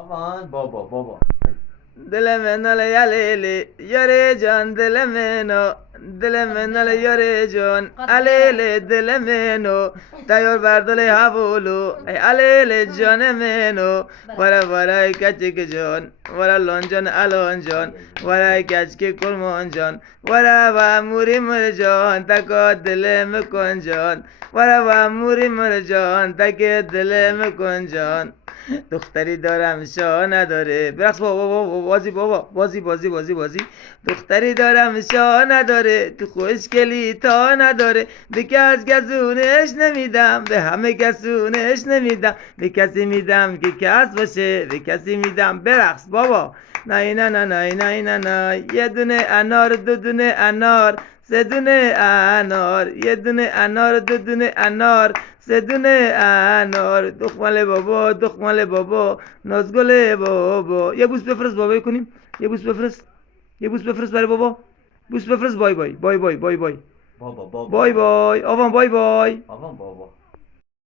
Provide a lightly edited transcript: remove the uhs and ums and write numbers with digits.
آمان بابا. دل منو یالیلی یاره جان دل منو دل منو یاره جان الیلی دل منو تایور بردل هاولو ای الیلی جان منو ورای کچک جان لونجان الونجان ورای کچک کلمان جان و موری مر جان تکا دل مکن جان و موری مر جان تک دل مکن جان دختری دارم شاه نداره برقص بابا بازی دختری دارم شاه نداره تو خوشگلی تا نداره به کس گزونش نمیدم به همه گسونش نمیدم به کسی میدم که کس باشه به کسی میدم برقص بابا نه نه نه نه نه نه نه یه دونه انار دو دونه انار سه دونه انار یه دونه انار دو دونه انار سه دونه انار دخمل بابا نازگل بابا یه بوس بفرست بابا کنیم یه بوس بفرست برای بابا بوس بفرست بای بای بابا بای بای آوان بای بای آمان بابا